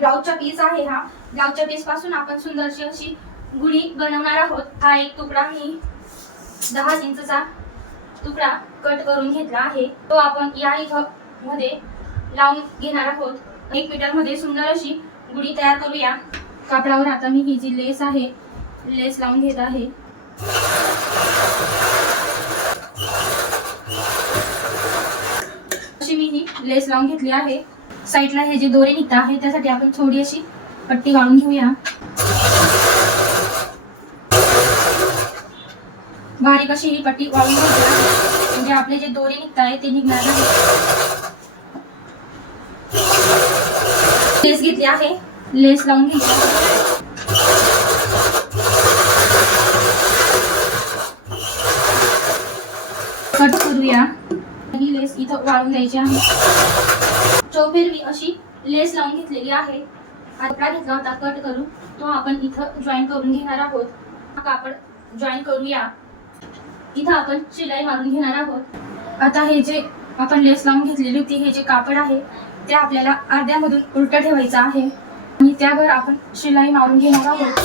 ब्लाउजचा piece आहे हा. ब्लाउजच्या पीसपासून आपण सुंदरशी अशी गुढी बनवणार आहोत. हा एक तुकडा मी दहा इंचचा तुकडा कट करून घेतला आहे. तो आपण या इथं मध्ये लावून घेणार आहोत. एक मीटरमध्ये सुंदर अशी गुढी तयार करूया. कापडावर आता मी ही जी लेस आहे लेस लावून घेत आहे. अशी मी ही लेस लावून घेतली आहे. साईडला हे दोरे निघत आपण थोडी अशी पट्टी काढून घेऊया. बारीक अशी ही पट्टी वाळून आपले जे दोरे निघत आहे, ते लेस घेतली लेस कट करूया. ही लेस चौफेरवी अशी लेस लावून घेतलेली आहे. कपडा घेतला होता कट करून तो आपण इथं जॉईन करून घेणार आहोत. हा कापड जॉईन करूया. इथं आपण शिलाई मारून घेणार आहोत. आता हे जे आपण लेस लावून घेतलेली होती हे जे कापड आहे ते आपल्याला अर्ध्यामधून उलट ठेवायचं आहे. आणि त्यावर आपण शिलाई मारून घेणार आहोत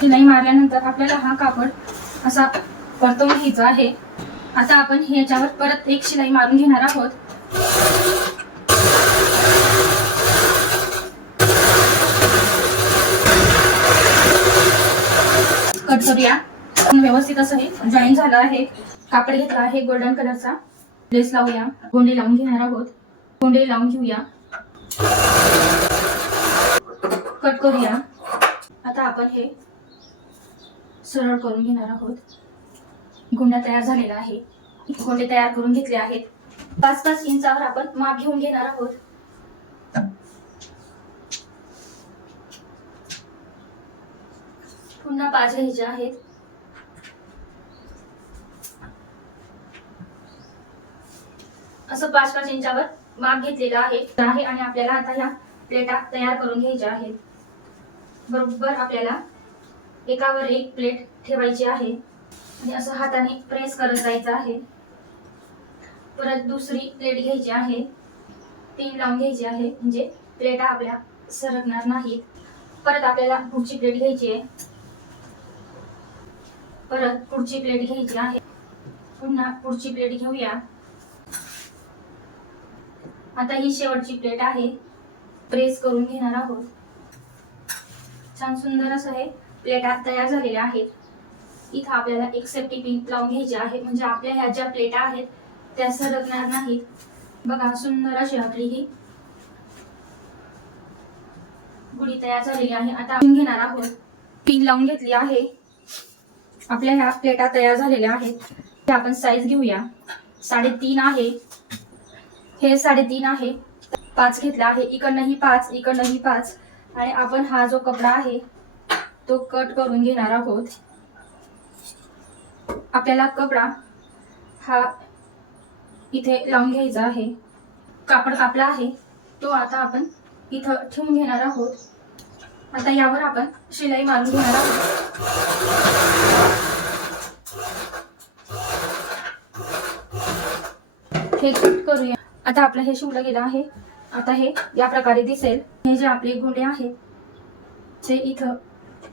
शिलाई मारल्यानंतर आपल्याला हा कापड असा परतवून घ्यायचा आहे. आता आपण ह्याच्यावर परत एक शिलाई मारून घेणार आहोत. कट करूया. व्यवस्थित असं हे जॉईन झालं आहे. कापड घेतला आहे गोल्डन कलरचा ड्रेस लावूया. गोंडे लावून घेणार आहोत. गोंडे लावून घेऊया. कट करूया. आता आपण हे सरळ करून घेणार आहोत. गुंडा तयार झालेला आहे. गोंडे तयार करून घेतले आहेत. पाच पाच इंचावर आपण माप घेऊन घेणार आहोत. पुन्हा पाच घ्यायचे आहेत. असं पाच पाच इंचावर माप घेतलेला आहे. आहे आणि आपल्याला आता ह्या प्लेटा तयार करून घ्यायच्या आहेत. बरोबर आपल्याला एकावर एक प्लेट ठेवायची आहे. आणि असं हाताने प्रेस करत जायचं आहे. परत दुसरी प्लेट घ्यायची आहे. ती लावून घ्यायची आहे. म्हणजे प्लेटा आपल्या सरकणार नाहीत. परत आपल्याला पुढची प्लेट घ्यायची आहे. परत पुढची प्लेट घ्यायची आहे. पुन्हा पुढची प्लेट घेऊया. आता ही शेवटची प्लेट आहे. प्रेस करून घेणार आहोत. छान सुंदर असं हे प्लेटा तयार झालेल्या आहेत. इथं आपल्याला एक सेफ्टी पिन लावून घ्यायची आहे. म्हणजे आपल्या ह्या ज्या प्लेटा आहेत त्या सरकणार नाहीत. बघा सुंदर अशी आपली ही गुढी तयार झालेली आहे. आता आपण घेणार आहोत. पिन लावून घेतली आहे. आपल्या ह्या प्लेटा तयार झालेल्या आहेत. ते आपण साईज घेऊया. साडेतीन आहे. हे साडेतीन आहे. पाच घेतला आहे. इकडनंही पाच इकडनंही पाच. आणि आपण हा जो कपडा आहे तो कट करून घेणार आहोत. आपल्याला कपडा हा इथे लावून घ्यायचा आहे. कापड कापला आहे. तो आता आपण इथं ठेवून घेणार आहोत. आता यावर आपण शिलाई मारून घेणार आहोत. हे कट करूया. आता आपलं हे शिवलं गेलं आहे. आता हे या प्रकारे दिसेल. हे जे आपले गोंडे आहेत ते इथं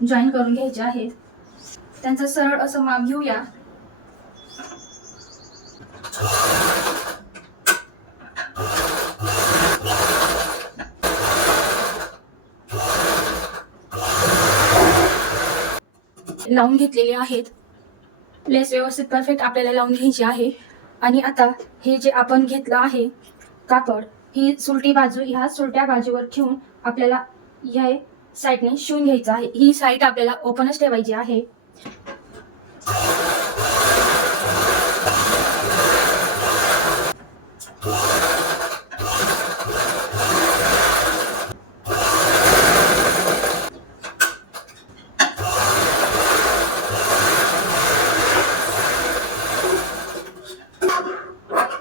जॉईन करून घ्यायचे आहेत. त्यांचं सरळ असं माप घेऊया. लावून घेतलेले आहेत. लेस व्यवस्थित परफेक्ट आपल्याला लावून घ्यायची आहे. आणि आता हे जे आपण घेतलं आहे कापड ही सुलटी बाजू ह्या सुलट्या बाजूवर ठेवून आपल्याला हे साईडने शिवून घ्यायचं आहे. ही साईड आपल्याला ओपनच ठेवायची आहे.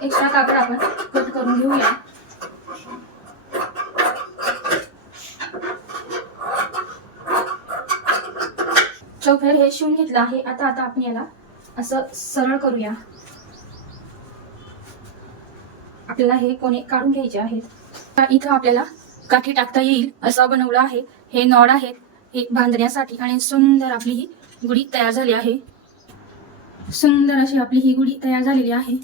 एक्स्ट्रा कापड आपण कट करून घेऊया. चौफेर हे शिवून घेतलं आहे. आता आता आपण याला असं सरळ करूया. आपल्याला हे कोणे काढून घ्यायचे आहेत? इथं आपल्याला काठी टाकता येईल असं बनवलं आहे. हे नॉड आहेत. हे बांधण्यासाठी आणि सुंदर आपली ही गुढी तयार झाली आहे. सुंदर अशी आपली ही गुढी तयार झालेली आहे.